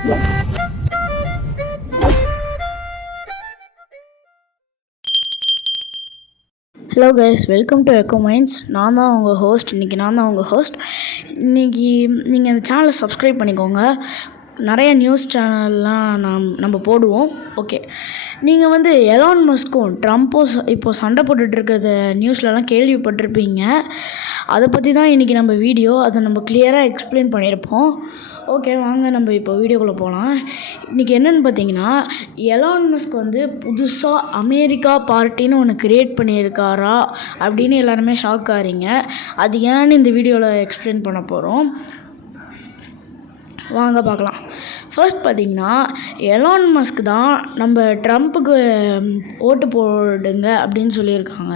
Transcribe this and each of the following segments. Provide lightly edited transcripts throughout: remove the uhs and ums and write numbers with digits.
Hello guys, welcome to echo minds. நான் தான் உங்கள் ஹோஸ்ட். இன்றைக்கி நீங்கள் அந்த சேனலை சப்ஸ்கிரைப் பண்ணிக்கோங்க. நிறைய நியூஸ் சேனல்லாம் நம்ம போடுவோம். ஓகே, நீங்கள் எலான் மஸ்க்கும் ட்ரம்ப்பும் இப்போ சண்டை போட்டுட்ருக்கிறத நியூஸ்லலாம் கேள்விப்பட்டிருப்பீங்க. அதை பற்றி தான் இன்றைக்கி நம்ம வீடியோ. அதை நம்ம கிளியராக எக்ஸ்பிளைன் பண்ணியிருப்போம். ஓகே, வாங்க நம்ம இப்போ வீடியோக்குள்ளே போகலாம். இன்றைக்கி என்னென்னு பார்த்தீங்கன்னா, எலான் மஸ்க் புதுசாக அமெரிக்கா பார்ட்டின்னு ஒன்று க்ரியேட் பண்ணியிருக்காரா அப்படின்னு எல்லாருமே ஷாக் ஆகிறீங்க. அது ஏன்னு இந்த வீடியோவில் எக்ஸ்பிளைன் பண்ண போகிறோம். வாங்க பார்க்கலாம். ஃபர்ஸ்ட் பார்த்திங்கன்னா, எலான் மஸ்க் தான் நம்ம ட்ரம்ப்புக்கு ஓட்டு போடுங்க அப்படின்னு சொல்லியிருக்காங்க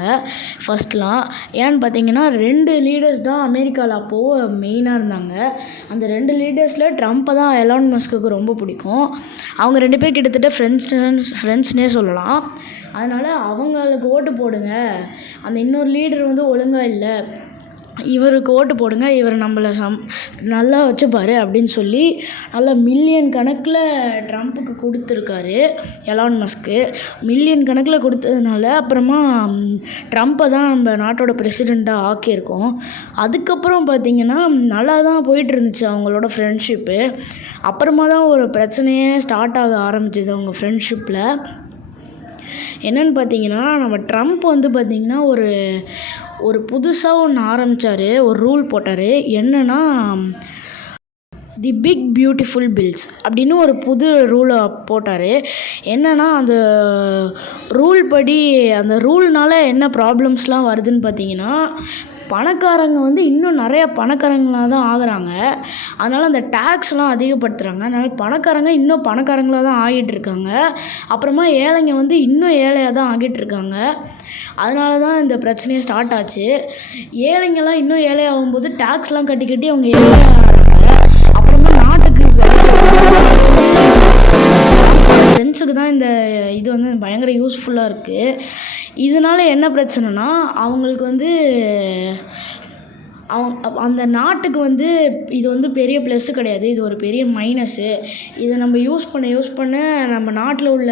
ஃபர்ஸ்ட்லாம். ஏன்னு பார்த்தீங்கன்னா, 2 லீடர்ஸ் தான் அமெரிக்காவில் அப்போது மெயினாக இருந்தாங்க. அந்த 2 லீடர்ஸில் ட்ரம்ப்பை தான் எலான் மஸ்க்கு ரொம்ப பிடிக்கும். அவங்க 2 பேர் கிட்டத்தட்ட ஃப்ரெண்ட்ஸ்னே சொல்லலாம். அதனால் அவங்களுக்கு ஓட்டு போடுங்க. அந்த இன்னொரு லீடர் ஒழுங்காக இல்லை, இவருக்கு ஓட்டு போடுங்க, இவர் நம்மளை நல்லா வச்சுப்பார் அப்படின்னு சொல்லி நல்லா மில்லியன் கணக்கில் ட்ரம்ப்புக்கு கொடுத்துருக்காரு எலான் மஸ்க்கு. மில்லியன் கணக்கில் கொடுத்ததுனால அப்புறமா ட்ரம்ப்பை தான் நம்ம நாட்டோட பிரசிடெண்ட்டாக ஆக்கியிருக்கோம். அதுக்கப்புறம் பார்த்திங்கன்னா நல்லா தான் போயிட்டு இருந்துச்சு அவங்களோட ஃப்ரெண்ட்ஷிப்பு. அப்புறமா தான் ஒரு பிரச்சனையே ஸ்டார்ட் ஆக ஆரம்பிச்சிது அவங்க ஃப்ரெண்ட்ஷிப்பில். என்னென்னு பார்த்தீங்கன்னா, நம்ம ட்ரம்ப் பார்த்திங்கன்னா ஒரு புதுசாக ஒன்று ஆரம்பித்தார், ஒரு ரூல் போட்டார். என்னென்னா, தி பிக் பியூட்டிஃபுல் பில்ஸ் அப்படின்னு ஒரு புது ரூலை போட்டார். என்னென்னா, அந்த ரூல் படி, அந்த ரூல்னால் என்ன ப்ராப்ளம்ஸ்லாம் வருதுன்னு பார்த்தீங்கன்னா, பணக்காரங்க இன்னும் நிறைய பணக்காரங்களாக தான் ஆகுறாங்க. அதனால் அந்த டேக்ஸ்லாம் அதிகப்படுத்துகிறாங்க. அதனால் பணக்காரங்க இன்னும் பணக்காரங்களாக தான் ஆகிட்டுருக்காங்க. அப்புறமா ஏழைங்க இன்னும் ஏழையாக தான் ஆகிட்டுருக்காங்க. அதனால தான் இந்த பிரச்சனையே ஸ்டார்ட் ஆச்சு. ஏழைங்கெல்லாம் இன்னும் ஏழையாகும்போது டேக்ஸ்லாம் கட்டி அவங்க ஏழையாகிறாங்க. அப்புறமா நாட்டுக்கு ஃப்ரெண்ட்ஸுக்கு தான் இந்த இது பயங்கர யூஸ்ஃபுல்லாக இருக்குது. இதனால் என்ன பிரச்சனைனா, அவங்களுக்கு அந்த நாட்டுக்கு இது பெரிய ப்ளஸ்ஸு கிடையாது, இது ஒரு பெரிய மைனஸு. இதை நம்ம யூஸ் பண்ண நம்ம நாட்டில் உள்ள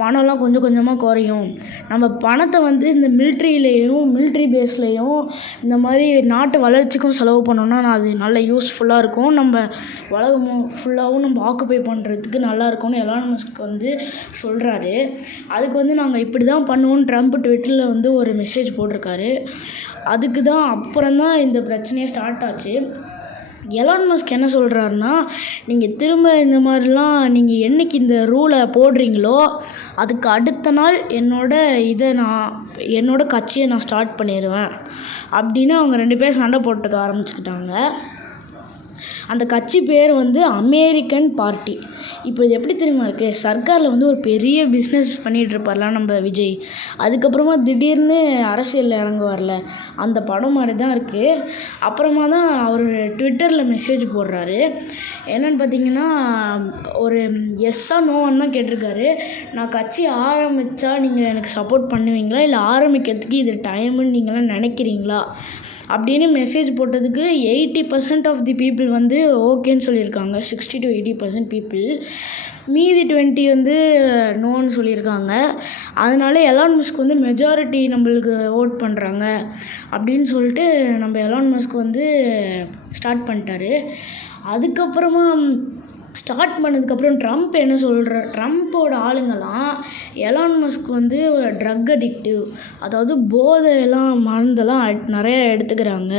பணம்லாம் கொஞ்சம் கொஞ்சமாக குறையும். நம்ம பணத்தை இந்த மிலிட்ரி பேஸ்லேயும் இந்த மாதிரி நாட்டு வளர்ச்சிக்கும் செலவு பண்ணோன்னா அது நல்ல யூஸ்ஃபுல்லாக இருக்கும். நம்ம உலகம் ஃபுல்லாகவும் நம்ம ஆக்குபை பண்ணுறதுக்கு நல்லா இருக்கும்னு எலான் மஸ்க் சொல்கிறாரு. அதுக்கு நாங்கள் இப்படி தான் பண்ணுவோன்னு ட்ரம்ப் ட்விட்டரில் ஒரு மெசேஜ் போட்டிருக்காரு. அதுக்கு தான் அப்புறம் தான் இந்த பிரச்சனையே ஸ்டார்ட் ஆச்சு. எலான் மஸ்க் என்ன சொல்கிறாருன்னா, நீங்கள் திரும்ப இந்த மாதிரிலாம் நீங்கள் என்றைக்கு இந்த ரூலை போடுறீங்களோ அதுக்கு அடுத்த நாள் என்னோட கட்சியை நான் ஸ்டார்ட் பண்ணிடுவேன் அப்படின்னு அவங்க 2 பேர் சண்டை போட்டுக்க ஆரம்பிச்சுக்கிட்டாங்க. அந்த கட்சி பேர் அமெரிக்கன் பார்ட்டி. இப்போ இது எப்படி தெரியுமா இருக்குது, சர்க்காரில் ஒரு பெரிய பிஸ்னஸ் பண்ணிகிட்ருப்பார்லாம் நம்ம விஜய். அதுக்கப்புறமா திடீர்னு அரசியலில் இறங்குவார்ல, அந்த படம் மாதிரி தான் இருக்குது. அப்புறமா தான் அவர் ட்விட்டரில் மெசேஜ் போடுறாரு. என்னென்னு பார்த்தீங்கன்னா, ஒரு எஸ்ஸா நோன்னு தான் கேட்டிருக்காரு. நான் கட்சி ஆரம்பித்தா நீங்கள் எனக்கு சப்போர்ட் பண்ணுவீங்களா, இல்லை ஆரம்பிக்கிறதுக்கு இது டைமுன்னு நீங்களாம் நினைக்கிறீங்களா அப்படின்னு மெசேஜ் போட்டதுக்கு 80% ஆஃப் தி பீப்புள் ஓகேன்னு சொல்லியிருக்காங்க. 60 to 80% பீப்புள். மீதி 20 நோன்னு சொல்லியிருக்காங்க. அதனால எலான் மஸ்க் மெஜாரிட்டி நம்மளுக்கு ஓட் பண்ணுறாங்க அப்படின்னு சொல்லிட்டு நம்ம எலான் மஸ்க் ஸ்டார்ட் பண்ணிட்டாரு. அதுக்கப்புறமா ஸ்டார்ட் பண்ணதுக்கப்புறம் ட்ரம்ப் என்ன ட்ரம்ப்போட ஆளுங்கெல்லாம் எலான் மஸ்க் ட்ரக் அடிக்டிவ், அதாவது போதையெல்லாம் மருந்தெல்லாம் நிறையா எடுத்துக்கிறாங்க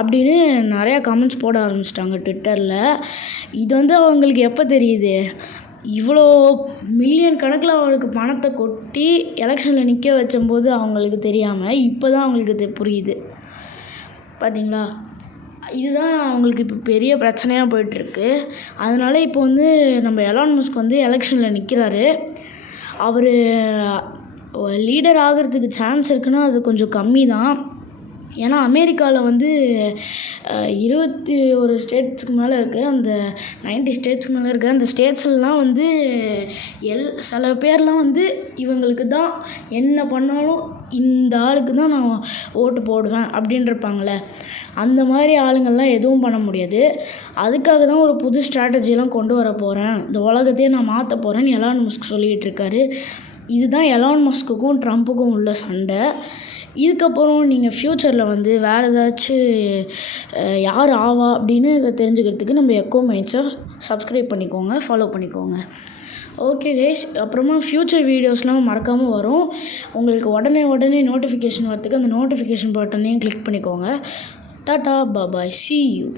அப்படின்னு நிறையா கமெண்ட்ஸ் போட ஆரம்பிச்சிட்டாங்க ட்விட்டரில். இது அவங்களுக்கு எப்போ தெரியுது, இவ்வளோ மில்லியன் கணக்கில் அவங்களுக்கு பணத்தை கொட்டி எலெக்ஷனில் நிற்க வச்சம்போது அவங்களுக்கு தெரியாமல் இப்போ தான் அவங்களுக்கு புரியுது. பார்த்தீங்களா, இதுதான் அவங்களுக்கு இப்போ பெரிய பிரச்சனையாக போயிட்டுருக்கு. அதனால் இப்போ நம்ம எலான் மஸ்க் எலெக்ஷனில் நிற்கிறாரு. அவர் லீடர் ஆகிறதுக்கு சான்ஸ் இருக்குன்னா அது கொஞ்சம் கம்மி தான். ஏன்னா அமெரிக்காவில் 21 ஸ்டேட்ஸ்க்கு மேலே இருக்குது. அந்த 90 ஸ்டேட்ஸ்க்கு மேலே இருக்குது. அந்த ஸ்டேட்ஸ்லாம் சில பேர்லாம் இவங்களுக்கு தான் என்ன பண்ணாலும் இந்த ஆளுக்கு தான் நான் ஓட்டு போடுவேன் அப்படின்னு இருப்பாங்களே, அந்த மாதிரி ஆளுங்கள்லாம் எதுவும் பண்ண முடியாது. அதுக்காக தான் ஒரு புது ஸ்ட்ராட்டஜிலாம் கொண்டு வர போகிறேன், இந்த உலகத்தையே நான் மாற்ற போகிறேன்னு எலான் மஸ்க் சொல்லிக்கிட்டு இருக்காரு. இதுதான் எலான் மஸ்க்குக்கும் ட்ரம்ப்புக்கும் உள்ள சண்டை. இதுக்கப்புறம் நீங்கள் ஃப்யூச்சரில் வந்து வேறு ஏதாச்சும் யார் ஆவா அப்படின்னு தெரிஞ்சுக்கிறதுக்கு நம்ம எக்கோ மைண்ட்ஸை சப்ஸ்கிரைப் பண்ணிக்கோங்க, ஃபாலோ பண்ணிக்கோங்க. ஓகே கைஸ், அப்புறமா ஃப்யூச்சர் வீடியோஸ்லாம் மறக்காமல் வரும். உங்களுக்கு உடனே நோட்டிஃபிகேஷன் வரதுக்கு அந்த நோட்டிஃபிகேஷன் பட்டனையும் கிளிக் பண்ணிக்கோங்க. Tata bye bye, see you.